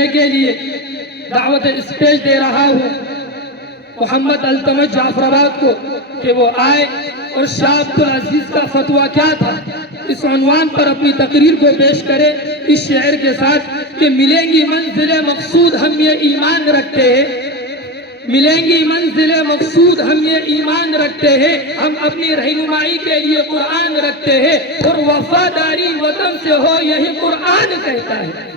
کرنے کے لیے دعوت اسٹیج دے رہا ہوں محمد التمش جعفر آباد کو کہ وہ آئے اور شاہ عبدالعزیز کا فتویٰ کیا تھا اس عنوان پر اپنی تقریر کو پیش کرے اس شعر کے ساتھ کہ ملیں گی منزل مقصود ہم یہ ایمان رکھتے ہیں، ملیں گی منزل مقصود ہم یہ ایمان رکھتے ہیں، ہم اپنی رہنمائی کے لیے قرآن رکھتے ہیں اور وفاداری وطن سے ہو یہی قرآن کہتا ہے،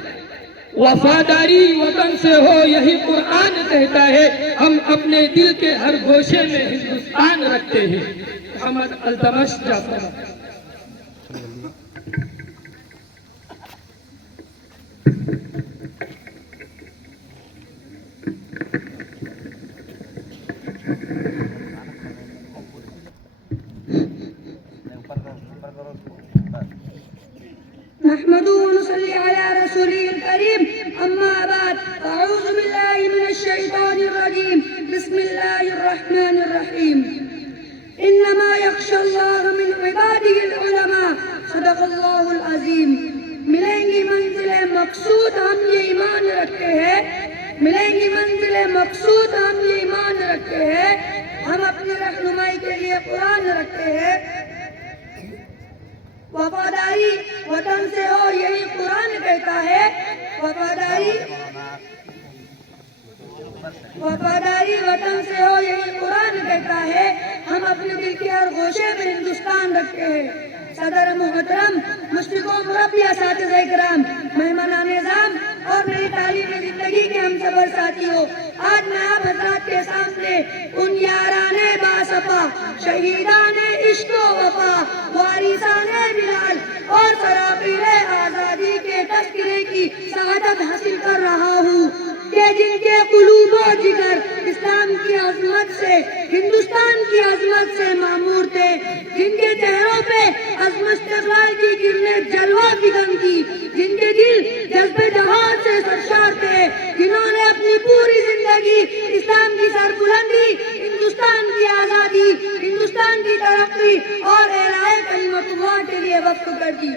وفاداری وطن سے ہو یہی قرآن کہتا ہے، ہم اپنے دل کے ہر گوشے میں ہندوستان رکھتے ہیں۔ محمد التمش جعفر۔ نحمده ونصلي على رسوله الكريم أما بعد أعوذ بالله من الشيطان الرجيم بسم الله الرحمن الرحيم إنما يخشى الله من عباده العلماء صدق الله العظيم۔ ملیں گی منزل مقصود ہم یہ ایمان رکھتے ہیں، ملیں گی منزل مقصود ہم یہ ایمان رکھتے ہیں، ہم اپنی رہنمائی کے لیے قرآن رکھتے ہیں، وفاداری وطن سے ہو یہی قرآن کہتا ہے، وفاداری وطن سے ہو یہی قرآن کہتا ہے، ہم اپنے دل کے ہر گوشے میں ہندوستان رکھتے ہیں۔ صدر محترم، مشرق و مربی اساتذہ اکرام، مہمانان نظام اور میری تعلیم زندگی کے ہم سفر ساتھیوں، آج میں آپ حضرات کے سامنے ان یاران باصفا، شہیدان عشق و وفا، وارثان بلال اور سرافیل آزادی کے تذکرے کی سعادت حاصل کر رہا ہوں کہ جن کے قلوب و جگر اسلام کی عظمت سے، ہندوستان کی عظمت سے معمور تھے، جن کے چہروں پہ عزم استقلال کی کرنیں جلوہ فکن کی، جن کے دل جذب جہاد سے سرشار تھے، جنہوں نے اپنی پوری زندگی اسلام کی سربلندی، ہندوستان کی آزادی، ہندوستان کی ترقی اور اعلاء کلمت اللہ کے لیے وقف کر دی،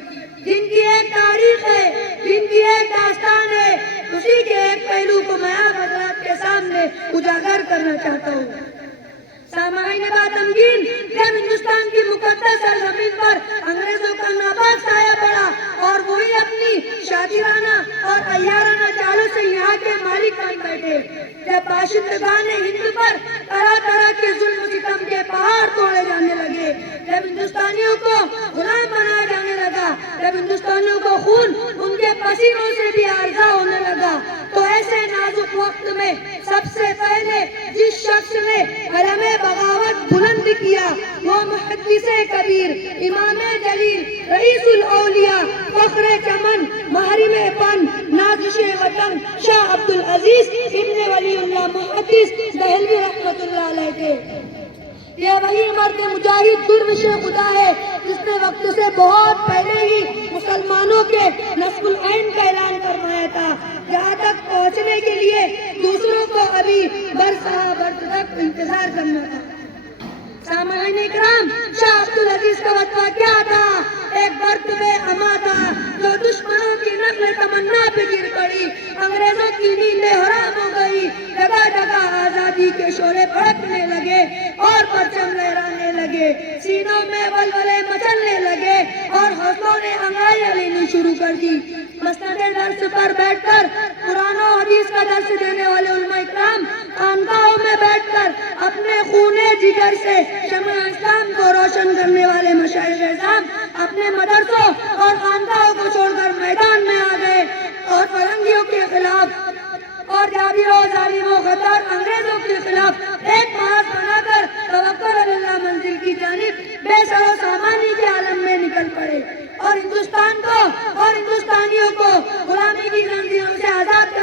جن کی ایک تاریخ ہے، جن کی ایک داستان ہے، اسی کے ایک پہلو کو میں آپ حضرات کے سامنے اجاگر کرنا چاہتا ہوں۔ سامعین باتمگین، جب ہندوستان کی مقدس سرزمین پر انگریزوں کا ناپاک سایہ پڑا اور وہی اپنی شاطرانہ اور عیارانہ چالوں سے یہاں کے مالک بن بیٹھے، جب باشندگان ہند پر طرح طرح کے ظلم ستم کے پہاڑ توڑے جانے لگے، جب ہندوستانیوں کو غلام بنایا جانے لگا، جب ہندوستانیوں کو خون ان کے پسینوں سے بھی عارضہ ہونے لگا، تو ایسے نازک وقت میں سب سے پہلے جس شخص نے علم بغاوت بلند کیا وہ محدث کبیر، امام جلیل، رئیس الاولیاء، فخر چمن، محرم پن، نازش وطن شاہ عبدالعزیز ابن ولی اللہ محدث دہلوی رحمت اللہ علیہ تھے۔ یہ وہی مرد مجاہد درویش خدا ہے جس نے وقت سے بہت پہلے ہی مسلمانوں کے نصب العین کا اعلان فرمایا تھا، جہاں تک پہنچنے کے لیے دوسروں کو ابھی برس تک انتظار کرنا تھا۔ سامعین اکرام، شاہ عبدالعزیز کا فتویٰ کیا تھا؟ ایک برت بے اما تھا جو دشمنوں کی نقل تمنا پہ گر پڑی، انگریزوں کی نیندیں حرام ہو گئی، جگہ جگہ آزادی کے شعلے بھڑکنے لگے اور پرچم لہرانے لگے، سینوں میں ولولے مچلنے لگے اور حوصلوں نے انگائیاں لینی شروع کر دی۔ مسند درس پر بیٹھ کر قرآن و حدیث کا درس دینے والے علماء اکرام خانقاہوں میں بیٹھ کر اپنے خون جگر سے شمع اسلام کو روشن کرنے والے مشائخ اعظام اپنے مدرسوں اور خانقاہوں کو چھوڑ کر میدان میں آ گئے اور فرنگیوں کے خلاف اور جابروں ظالموں غدار انگریزوں کے خلاف ایک محاذ بنا کر توکل اللہ منزل کی جانب بے سر و سامانی کے عالم میں نکل پڑے اور ہندوستان کو اور ہندوستانیوں کو غلامی کی زنجیروں سے آزاد